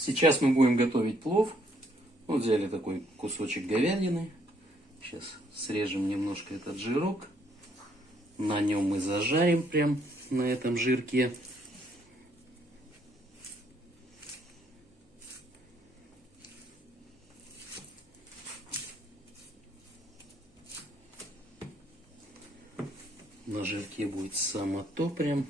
Сейчас мы будем готовить плов. Вот взяли такой кусочек говядины. Сейчас срежем немножко этот жирок. На нем мы зажарим прям на этом жирке. На жирке будет само то прям.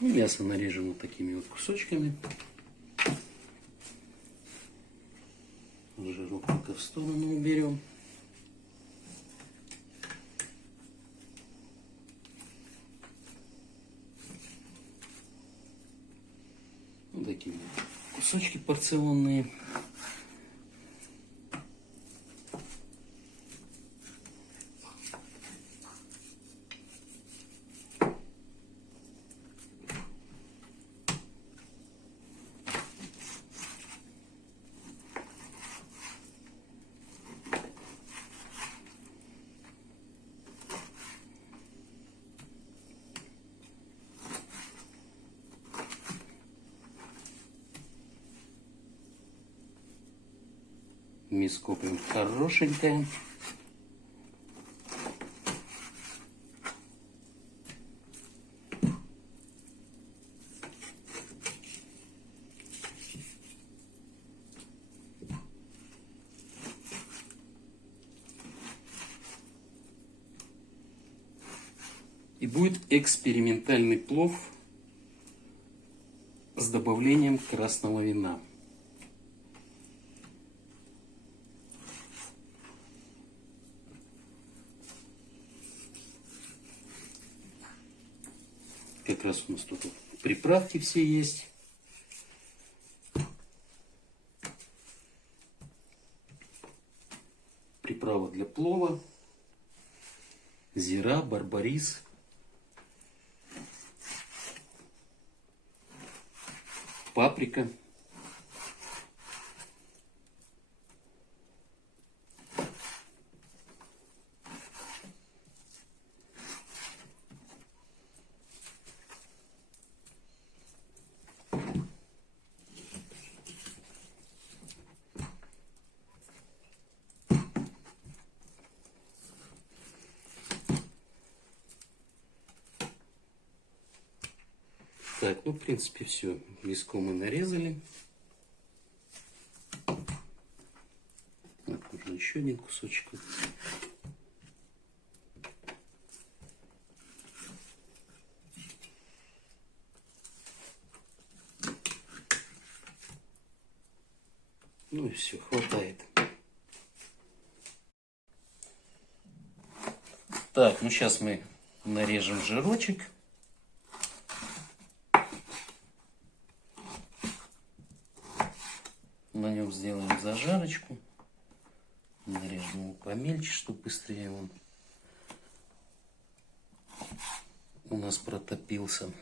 Мясо нарежем вот такими вот кусочками. Жирок только в сторону уберем. Вот такие вот кусочки порционные. Миску прям хорошенькая. И будет экспериментальный плов с добавлением красного вина. Как раз у нас тут приправки все есть. Приправа для плова. Зира, барбарис. Паприка. Так, ну в принципе все. Миску мы нарезали. Так, нужно еще один кусочек. Ну и все, хватает. Так, ну сейчас мы нарежем жирочек. На нем сделаем зажарочку. Нарежем его помельче, чтобы быстрее он у нас протопился.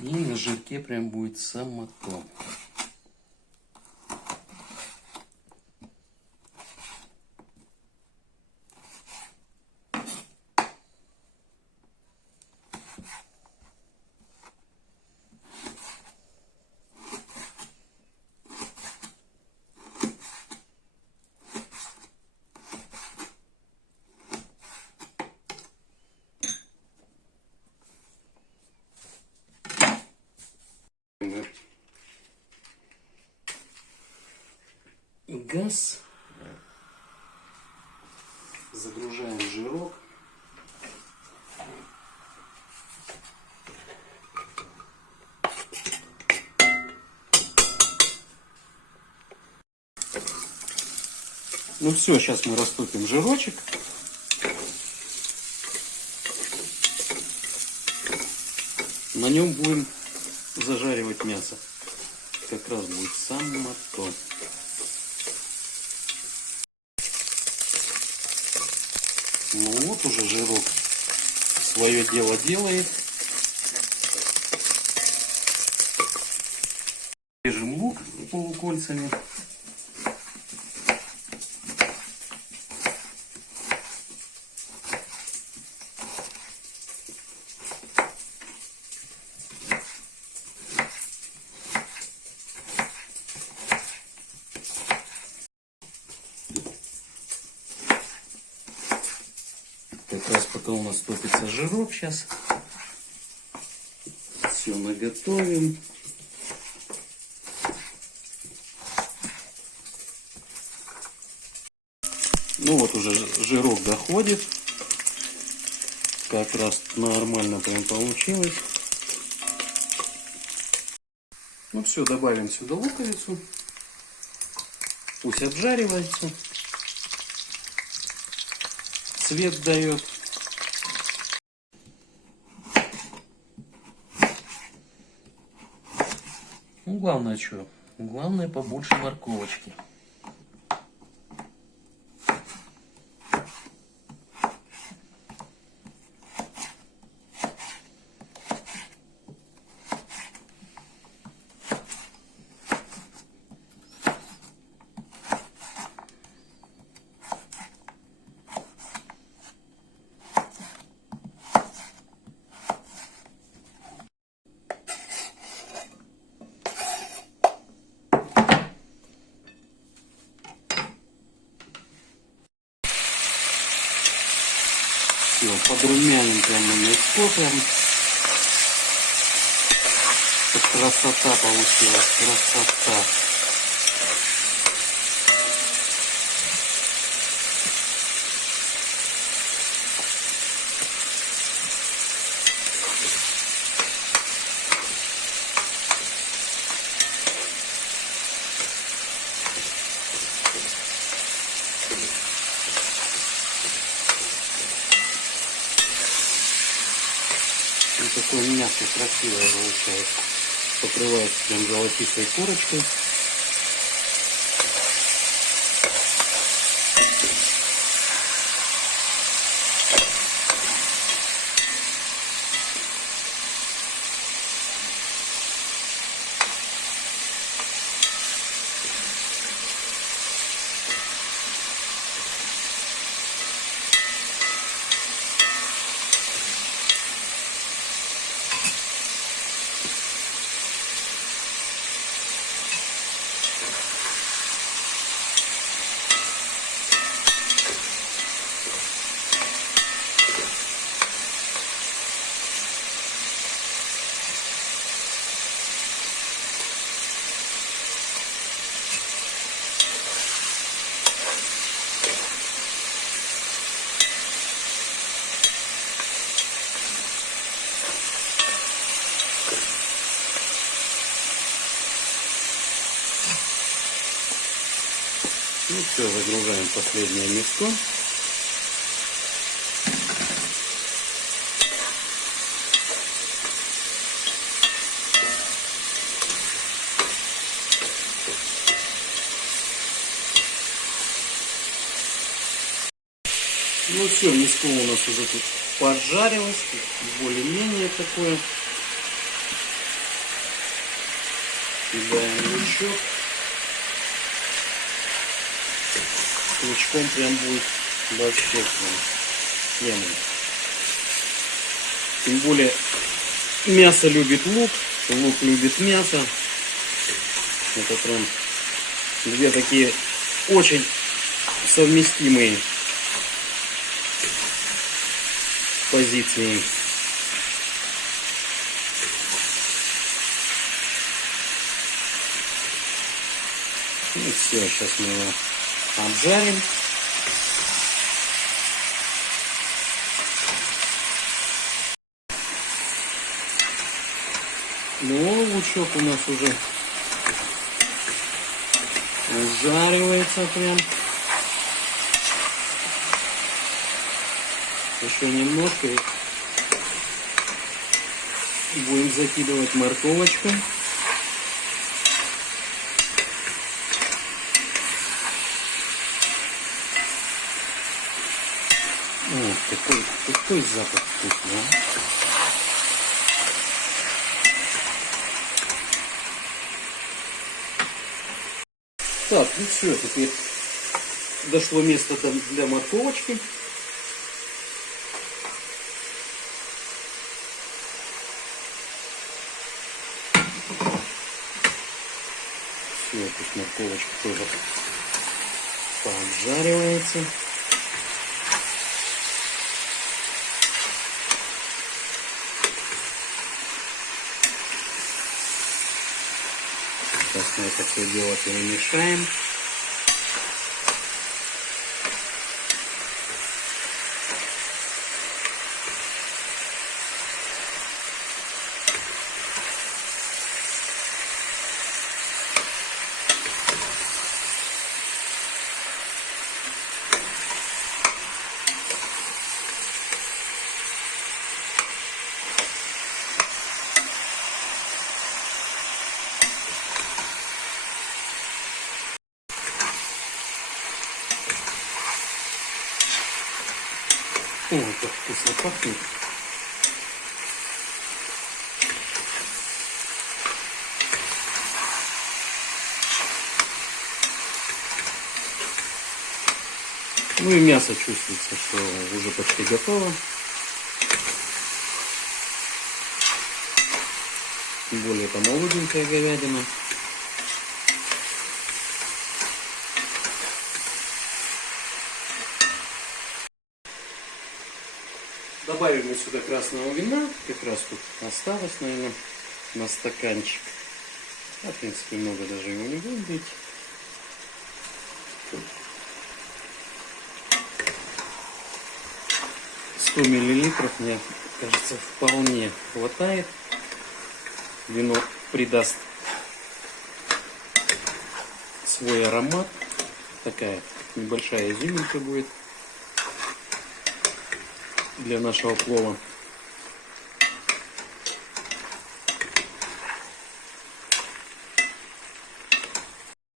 И на жирке прям будет само то. Газ. Загружаем жирок. Ну все, сейчас мы растопим жирочек. На нем будем зажаривать мясо. Как раз будет самое то. Ну вот уже жирок свое дело делает. Режем лук полукольцами. Как раз пока у нас топится жирок, сейчас все наготовим. Ну вот уже жирок доходит. Как раз нормально прям получилось. Ну все, добавим сюда луковицу. Пусть обжаривается. Цвет дает. Ну главное что? Главное побольше морковочки. Все, подрумяним прямо мясо прям. Красота получилась, красота. Вот такое мясо красивое получается. Покрывается прям золотистой корочкой. Ну все, загружаем последнее мясо. Ну все, мясо у нас уже тут поджарилось, более-менее такое. Кидаем лучок. С лучком прям будет вообще тема. Тем более мясо любит лук, лук любит мясо. Это прям две такие очень совместимые позиции. Ну все, сейчас мы его обжарим. Ну, лучок у нас уже жаривается прям. Еще немножко. Будем закидывать морковочку. О, какой запах вкусный, а? Так, ну все, теперь дошло место для морковочки. Все, тут морковочка тоже пообжаривается. Сейчас мы это все дело перемешаем. О, как вкусно пахнет. Ну и мясо чувствуется, что уже почти готово. Тем более это молоденькая говядина. Добавим мы сюда красного вина. Как раз тут осталось, наверное, на стаканчик. В принципе, много даже его не будет быть. Сто миллилитров, мне кажется, вполне хватает. Вино придаст свой аромат. Такая небольшая изюминка будет для нашего плова.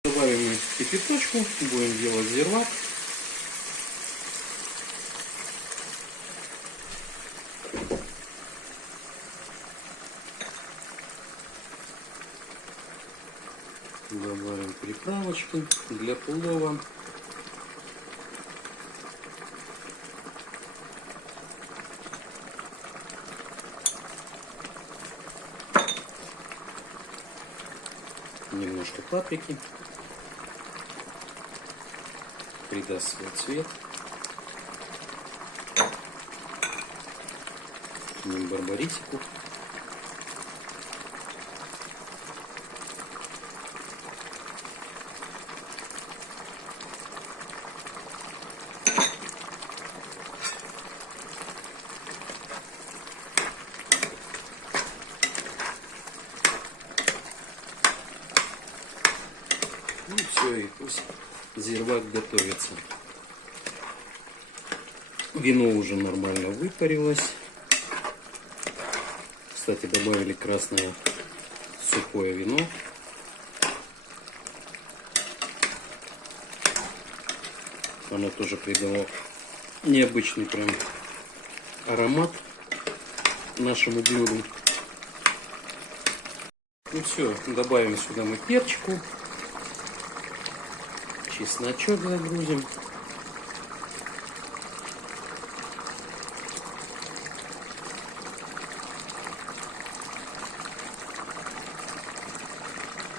Добавим мы кипяточку, будем делать зирвак. Добавим приправочку для плова. Немножко паприки. Придаст свой цвет. Барбарисику. Ну все, и пусть зирвак готовится. Вино уже нормально выпарилось. Кстати, добавили красное сухое вино. Оно тоже придало необычный прям аромат нашему блюду. Ну все, добавим сюда мы перчику. Чесночок загрузим.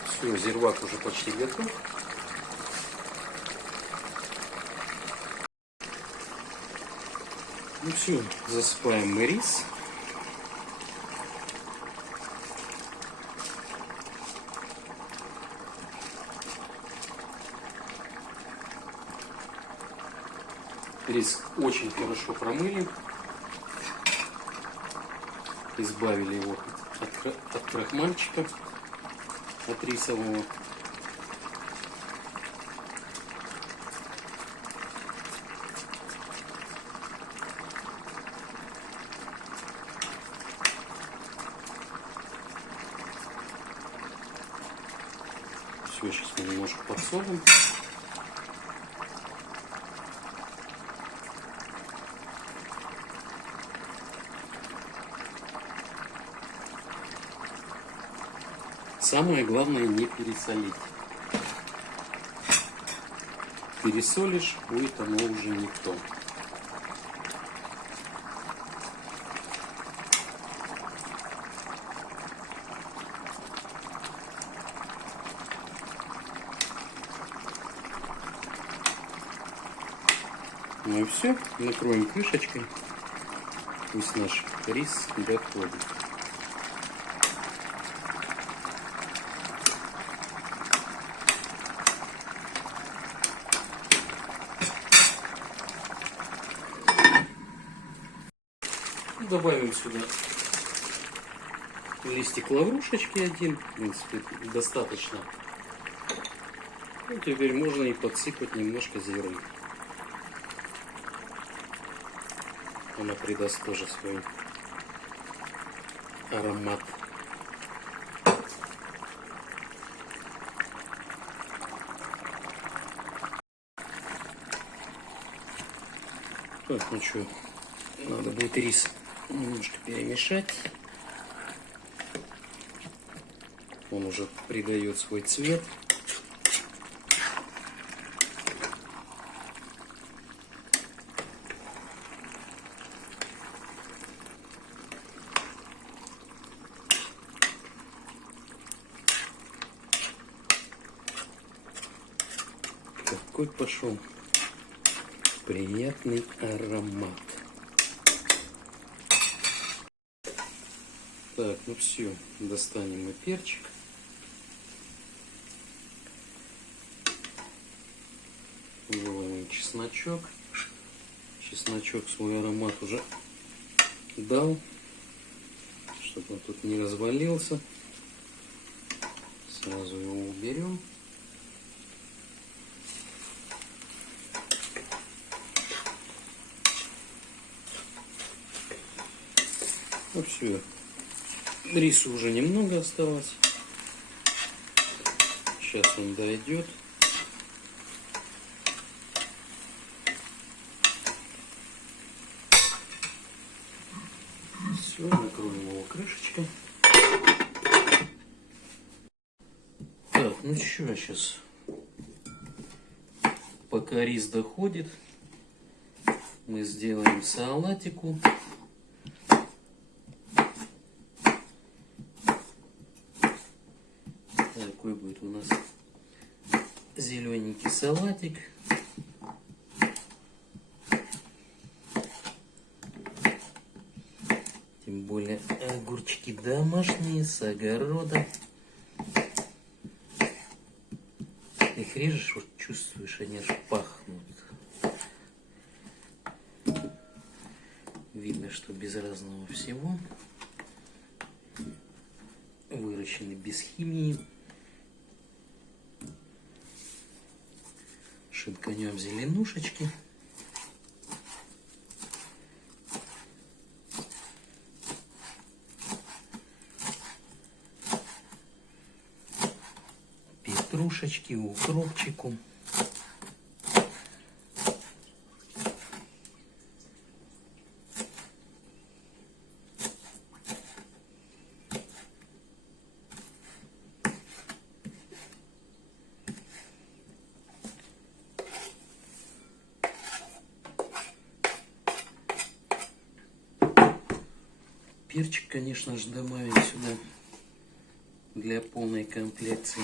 Все, зирвак уже почти готов. Ну все, засыпаем мы рис. Рис очень хорошо промыли. Избавили его от крахмальчика, от рисового. Все, сейчас мы немножко подсолим. Самое главное не пересолить. Пересолишь, будет оно уже не то. Ну и все, накроем крышечкой. Пусть наш рис готовит. Добавим сюда листик лаврушечки один, в принципе, достаточно. И теперь можно и подсыпать немножко зиры. Она придаст тоже свой аромат. Так, ну что, надо будет рис немножко перемешать. Он уже придает свой цвет. Какой пошел приятный аромат. Так, ну все, достанем мы перчик. Вываливаем чесночок. Чесночок свой аромат уже дал, чтобы он тут не развалился. Сразу его уберем. Ну все, рису уже немного осталось. Сейчас он дойдет. Все, накроем его крышечкой. Так, ну что, сейчас пока рис доходит, мы сделаем салатику. Такой будет у нас зелененький салатик. Тем более огурчики домашние, с огорода. Их режешь, вот чувствуешь, они аж пахнут. Видно, что без разного всего. Выращены без химии. Шинканем зеленушечки. Петрушечки, укропчику. Перчик, конечно же, добавим сюда для полной комплекции.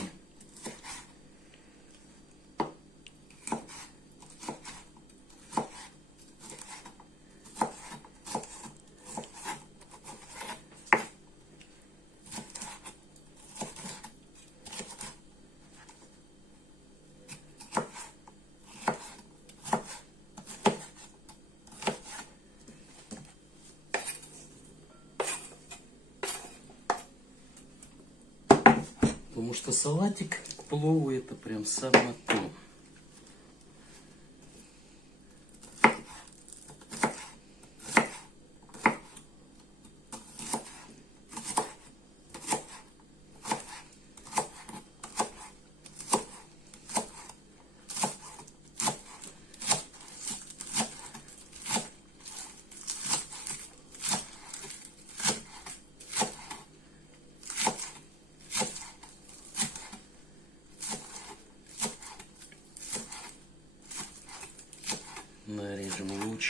Потому что салатик к плову это прям самое то.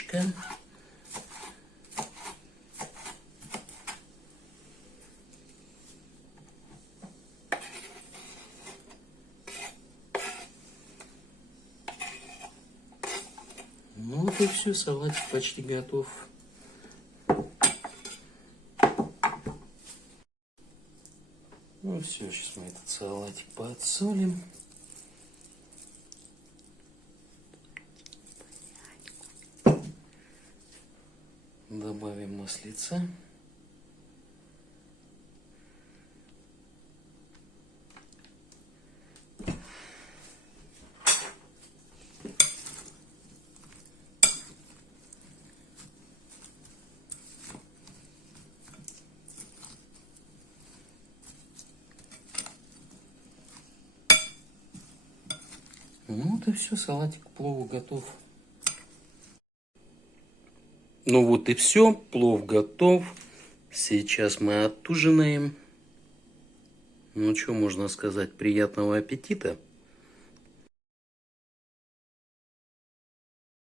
яичко. Ну вот и все, салатик почти готов. Ну все, сейчас мы этот салатик подсолим. Добавим маслица. Ну вот и все, салатик к плову готов. Ну вот и все, плов готов. Сейчас мы отужинаем. Ну что можно сказать, приятного аппетита.